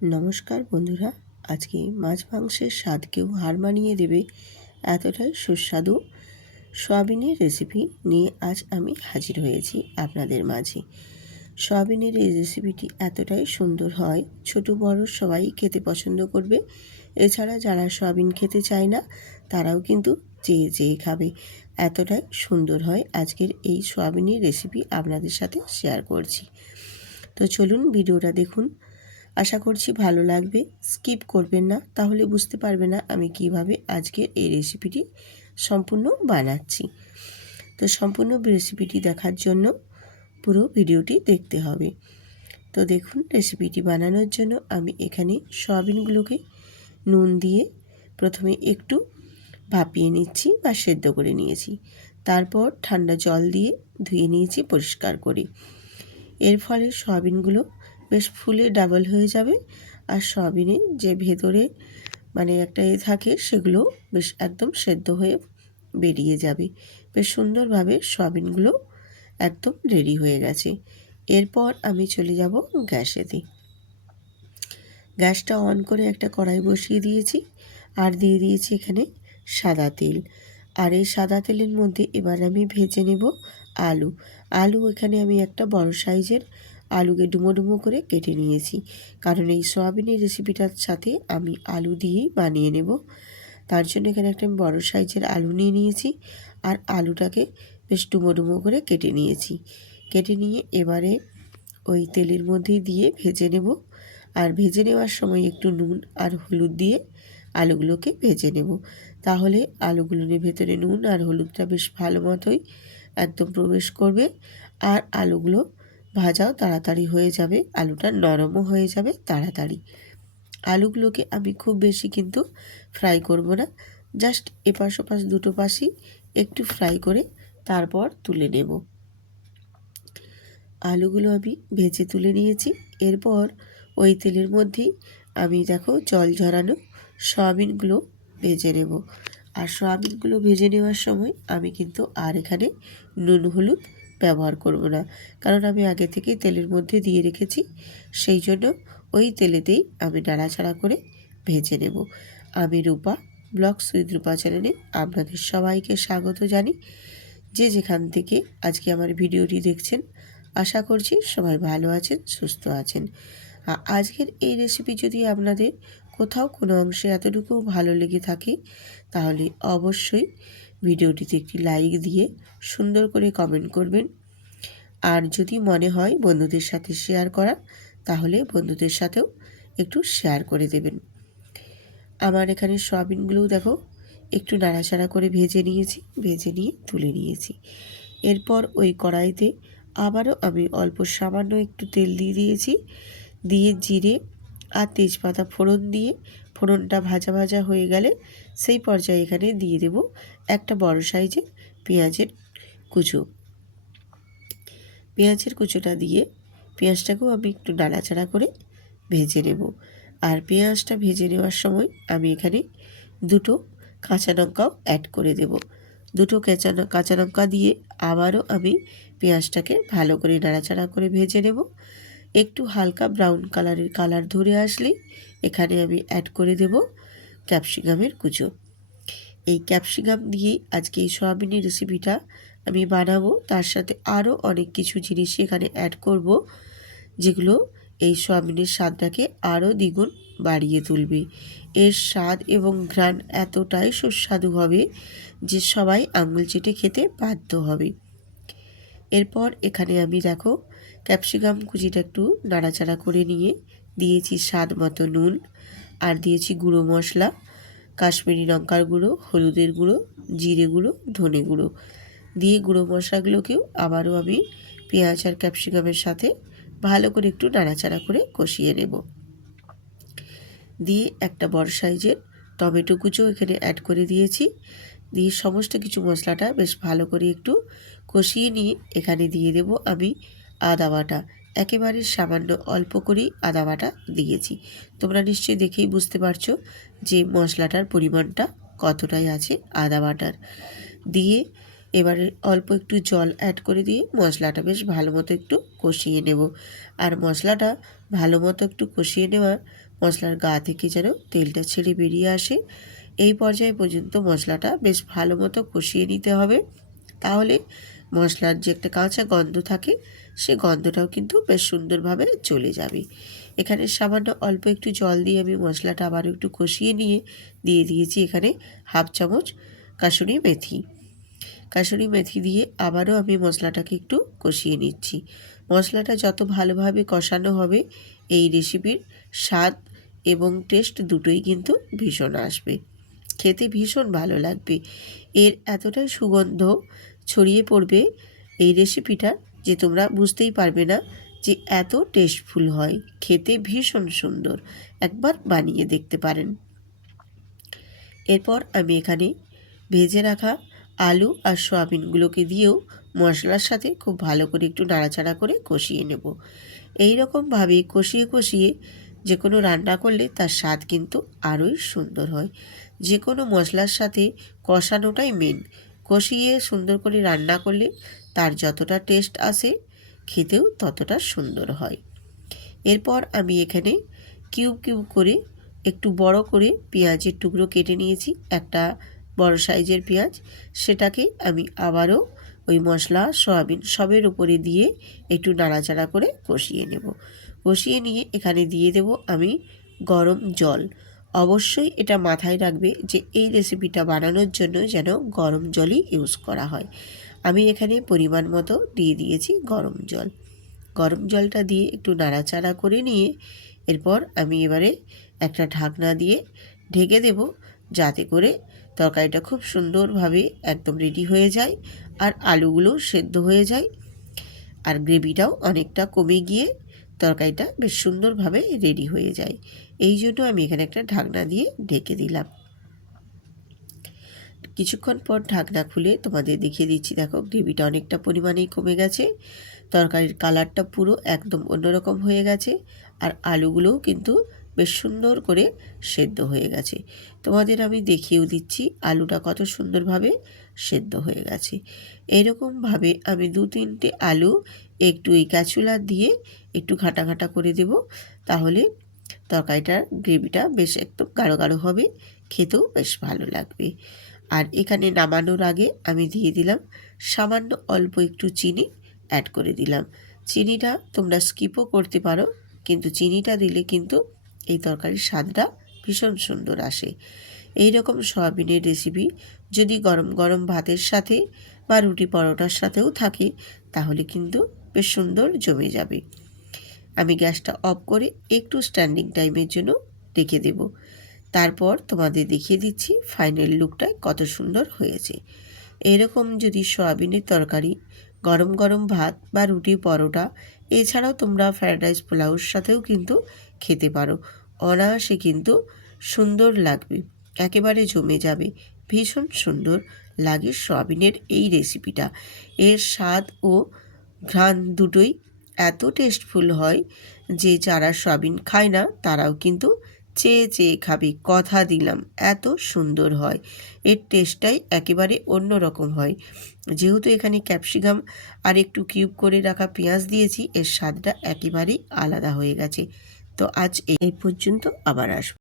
নমস্কার বন্ধুরা, আজকে মাছ মাংসের স্বাদকেও হার মানিয়ে দেবে এতটাই সুস্বাদু সয়াবিনের রেসিপি নিয়ে আজ আমি হাজির হয়েছি আপনাদের মাঝে। সয়াবিনের এই রেসিপিটি এতটাই সুন্দর হয়, ছোট বড় সবাই খেতে পছন্দ করবে। এছাড়া যারা সয়াবিন খেতে চায় না তারাও কিন্তু চেয়ে চেয়ে খাবে, এতটাই সুন্দর হয়। আজকের এই সয়াবিনের রেসিপি আপনাদের সাথে শেয়ার করছি। তো চলুন ভিডিওটা দেখুন, আশা করছি ভালো লাগবে। স্কিপ করবেন না, তাহলে বুঝতে পারবে না আমি কিভাবে আজকের এই রেসিপিটি সম্পূর্ণ বানাচ্ছি। তো সম্পূর্ণ রেসিপিটি দেখার জন্য পুরো ভিডিওটি দেখতে হবে। তো দেখুন, রেসিপিটি বানানোর জন্য আমি এখানে সয়াবিনগুলোকে নুন দিয়ে প্রথমে একটু ভাপিয়ে নিচ্ছি বা সেদ্ধ করে নিয়েছি। তারপর ঠান্ডা জল দিয়ে ধুয়ে নিয়েছি পরিষ্কার করে। এর ফলে সয়াবিনগুলো বেশ ফুলে ডাবল হয়ে যাবে, আর সয়াবিনে যে ভেতরে একটা থাকে সেগুলো বেশ একদম সেদ্ধ হয়ে বেরিয়ে যাবে। বেশ সুন্দরভাবে সয়াবিনগুলো একদম রেডি হয়ে গেছে। এরপর আমি চলে যাব গ্যাসেতে। গ্যাসটা অন করে একটা কড়াই বসিয়ে দিয়েছি, আর দিয়ে দিয়েছি এখানে সাদা তেল। আর এই সাদা তেলের মধ্যে এবার আমি ভেজে নেব আলু। এখানে আমি একটা বড় সাইজের আলুকে ডুমো ডুমো করে কেটে নিয়েছি, কারণ এই সয়াবিনের রেসিপিটার সাথে আমি আলু দিয়েই বানিয়ে নেব। তার জন্য এখানে একটা বড় সাইজের আলু নিয়ে নিয়েছি, আর আলুটাকে বেশ ডুমো ডুমো করে কেটে নিয়েছি। কেটে নিয়ে এবারে ওই তেলের মধ্যেই দিয়ে ভেজে নেব। আর ভেজে নেওয়ার সময় একটু নুন আর হলুদ দিয়ে আলুগুলোকে ভেজে নেব, তাহলে আলুগুলোর ভেতরে নুন আর হলুদটা বেশ ভালো মতোই একদম প্রবেশ করবে, আর আলুগুলো ভাজাও তাড়াতাড়ি হয়ে যাবে, আলুটা নরমও হয়ে যাবে তাড়াতাড়ি। আলুগুলোকে আমি খুব বেশি কিন্তু ফ্রাই করব না, জাস্ট এপাশ ওপাশ দুটো পাশই একটু ফ্রাই করে তারপর তুলে নেব। আলুগুলো আমি ভেজে তুলে নিয়েছি। এরপর ওই তেলের মধ্যেই আমি জল ঝরানো সয়াবিনগুলো ভেজে নেব। আর সয়াবিনগুলো ভেজে নেওয়ার সময় আমি কিন্তু আর এখানে নুন হলুদ ব্যবহার করব না, কারণ আমি আগে থেকেই তেলের মধ্যে দিয়ে রেখেছি। সেই জন্য ওই তেলেতেই আমি নাড়াচাড়া করে ভেজে নেব। আমি রূপা, ব্লগস উইথ রূপা চ্যানেলে আপনাদের সবাইকে স্বাগত জানি। যে যেখান থেকে আজকে আমার ভিডিওটি দেখছেন, আশা করছি সবাই ভালো আছেন, সুস্থ আছেন। আজকের এই রেসিপি যদি আপনাদের কোথাও কোনো অংশে এতটুকু ভালো লেগে থাকে, তাহলে অবশ্যই ভিডিওটিতে একটি লাইক দিয়ে সুন্দর করে কমেন্ট করবেন। আর যদি মনে হয় বন্ধুদের সাথে শেয়ার করা, তাহলে বন্ধুদের সাথেও একটু শেয়ার করে দেবেন। আমার এখানে সয়াবিনগুলোও একটু নাড়াচাড়া করে ভেজে নিয়েছি, ভেজে নিয়ে তুলে নিয়েছি। এরপর ওই কড়াইতে আবারও আমি অল্প সামান্য একটু তেল দিয়ে দিয়েছি, দিয়ে জিরে আর তেজপাতা ফোড়ন দিয়ে ফোড়নটা ভাজা ভাজা হয়ে গেলে সেই পর্যায়ে এখানে দিয়ে দেব একটা বড় সাইজের পেঁয়াজের কুচো। পেঁয়াজের কুচোটা দিয়ে পেঁয়াজটাকেও আমি একটু নাড়াচাড়া করে ভেজে নেব। আর পেঁয়াজটা ভেজে নেওয়ার সময় আমি এখানে দুটো কাঁচা লঙ্কাও অ্যাড করে দেব। দুটো কাঁচা লঙ্কা দিয়ে আবারও আমি পেঁয়াজটাকে ভালো করে নাড়াচাড়া করে ভেজে নেব। একটু হালকা ব্রাউন কালার ধরে আসলেই এখানে আমি অ্যাড করে দেব ক্যাপসিকামের কুচো। এই ক্যাপসিকাম দিয়েই আজকে এই সয়াবিনের রেসিপিটা আমি বানাবো। তার সাথে আরও অনেক কিছু জিনিস এখানে অ্যাড করব, যেগুলো এই সয়াবিনের স্বাদটাকে আরও দ্বিগুণ বাড়িয়ে তুলবে। এর স্বাদ এবং ঘ্রাণ এতটাই সুস্বাদু হবে যে সবাই আঙুল চেটে খেতে বাধ্য হবে। এরপর এখানে আমি ক্যাপসিকাম কুচিটা একটু নাড়াচাড়া করে নিয়ে দিয়েছি স্বাদ মতো নুন, আর দিয়েছি গুঁড়ো মশলা, কাশ্মীরি লঙ্কার গুঁড়ো, হলুদের গুঁড়ো, জিরে গুঁড়ো, ধনে গুঁড়ো দিয়ে গুঁড়ো মশলাগুলোকেও আবারও আমি পেঁয়াজ আর ক্যাপসিকামের সাথে ভালো করে একটু নাড়াচাড়া করে কষিয়ে নেব। দিয়ে একটা বড় সাইজের টমেটো কুচো এখানে অ্যাড করে দিয়েছি। দিয়ে সমস্ত কিছু মশলাটা বেশ ভালো করে একটু কষিয়ে নিয়ে এখানে দিয়ে দেব আমি আদা বাটা। একেবারে সামান্য অল্প করেই আদা বাটা দিয়েছি। তোমরা নিশ্চয়ই দেখেই বুঝতে পারছো যে মশলাটার পরিমাণটা কতটাই আছে আদা বাটার। দিয়ে এবারে অল্প একটু জল অ্যাড করে দিয়ে মশলাটা বেশ ভালো মতো একটু কষিয়ে নেব। আর মশলাটা ভালো মতো একটু কষিয়ে নেওয়া, মশলার গা থেকে যেন তেলটা ছেড়ে বেরিয়ে আসে, এই পর্যায়ে পর্যন্ত মশলাটা বেশ ভালো মতো কষিয়ে নিতে হবে। তাহলে মশলার যে একটা কাঁচা গন্ধ থাকে, সে গন্ধটাও কিন্তু বেশ সুন্দরভাবে চলে যাবে। এখানে সামান্য অল্প একটু জল দিয়ে আমি মশলাটা আবার একটু কষিয়ে নিয়ে দিয়ে দিয়েছি এখানে হাফ চামচ কাসুরি মেথি। কাসুরি মেথি দিয়ে আবারও আমি মশলাটাকে একটু কষিয়ে নিচ্ছি। মশলাটা যত ভালোভাবে কষানো হবে, এই রেসিপির স্বাদ এবং টেস্ট দুটোই কিন্তু ভীষণ আসবে, খেতে ভীষণ ভালো লাগবে। এর এতটাই সুগন্ধ ছড়িয়ে পড়বে এই রেসিপিটা, যে তোমরা বুঝতেই পারবে না যে এত টেস্টফুল হয়, খেতে ভীষণ সুন্দর। একবার বানিয়ে দেখতে পারেন। এরপর আমি এখানে ভেজে রাখা আলু আর সয়াবিনগুলোকে দিয়েও মশলার সাথে খুব ভালো করে একটু নাড়াচাড়া করে কষিয়ে নেব। এই রকমভাবে কষিয়ে কষিয়ে যে কোনো রান্না করলে তার স্বাদ কিন্তু আরোই সুন্দর হয়। যে কোনো মশলার সাথে কষানোটাই মেন। কষিয়ে সুন্দর করে রান্না করলে তার যতটা টেস্ট আসে, খেতেও ততটা সুন্দর হয়। এরপর আমি এখানে কিউব কিউব করে একটু বড় করে পেঁয়াজের টুকরো কেটে নিয়েছি, একটা বড় সাইজের পেঁয়াজ। সেটাকে আমি আবারও ওই মশলা সয়াবিন সবের উপরে দিয়ে একটু নাড়াচাড়া করে কষিয়ে নেব। কষিয়ে নিয়ে এখানে দিয়ে দেব আমি গরম জল। অবশ্যই এটা মাথায় রাখবে যে এই রেসিপিটা বানানোর জন্য যেন গরম জলই ইউজ করা হয়। আমি এখানে পরিমাণ মতো দিয়ে দিয়েছি গরম জল। গরম জলটা দিয়ে একটু নাড়াচাড়া করে নিয়ে এরপর আমি এবারে একটা ঢাকনা দিয়ে ঢেকে দেব, যাতে করে তরকারিটা খুব সুন্দরভাবে একদম রেডি হয়ে যায় আর আলুগুলো সেদ্ধ হয়ে যায়, আর গ্রেভিটাও অনেকটা কমে গিয়ে তরকারিটা বেশ সুন্দরভাবে রেডি হয়ে যায়। এই জন্য আমি এখানে একটা ঢাকনা দিয়ে ঢেকে দিলাম। কিছুক্ষণ পর ঢাকনা খুলে তোমাদের দেখিয়ে দিচ্ছি। দেখো, গ্রেভিটা অনেকটা পরিমাণেই কমে গেছে, তরকারির কালারটা পুরো একদম অন্যরকম হয়ে গেছে, আর আলুগুলোও কিন্তু বেশ সুন্দর করে সেদ্ধ হয়ে গেছে। তোমাদের আমি দেখিয়েও দিচ্ছি আলুটা কত সুন্দরভাবে সেদ্ধ হয়ে গেছে। এইরকমভাবে আমি 2-3টে আলু একটু এই ক্যাচুলা দিয়ে একটু ঘাটা ঘাটা করে দেব, তাহলে তরকারিটার গ্রেভিটা বেশ একদম গাঢ় গাঢ় হবে, খেতেও বেশ ভালো লাগবে। আর এখানে নামানোর আগে আমি দিয়ে দিলাম সামান্য অল্প একটু চিনি অ্যাড করে দিলাম। চিনিটা তোমরা স্কিপও করতে পারো, কিন্তু চিনিটা দিলে কিন্তু এই তরকারির স্বাদটা ভীষণ সুন্দর আসে। এই রকম সয়াবিনের রেসিপি যদি গরম গরম ভাতের সাথে বা রুটি পরোটার সাথেও থাকে, তাহলে কিন্তু বেশ সুন্দর জমে যাবে। আমি গ্যাসটা অফ করে একটু স্ট্যান্ডিং টাইমের জন্য রেখে দেব। তারপর তোমাদের দেখিয়ে দিচ্ছি ফাইনাল লুকটা কত সুন্দর হয়েছে। এরকম যদি সয়াবিনের তরকারি গরম গরম ভাত বা রুটি পরোটা, এছাড়াও তোমরা ফ্রায়েড রাইস পোলাওর সাথেও কিন্তু খেতে পারো, অনায়াসে কিন্তু সুন্দর লাগবে, একেবারে জমে যাবে। ভীষণ সুন্দর লাগে সয়াবিনের এই রেসিপিটা। এর স্বাদ ও ঘ্রাণ দুটোই এত টেস্টফুল হয় যে যারা সয়াবিন খায় না তারাও কিন্তু চেয়ে চেয়ে খাবে, কথা দিলাম, এত সুন্দর হয়। এর টেস্টটাই একেবারে অন্য রকম হয়। যেহেতু এখানে ক্যাপসিকাম আর একটু কিউব করে রাখা পেঁয়াজ দিয়েছি, এর স্বাদটা একেবারেই আলাদা হয়ে গেছে। তো আজ এই পর্যন্ত, আবার আসবো।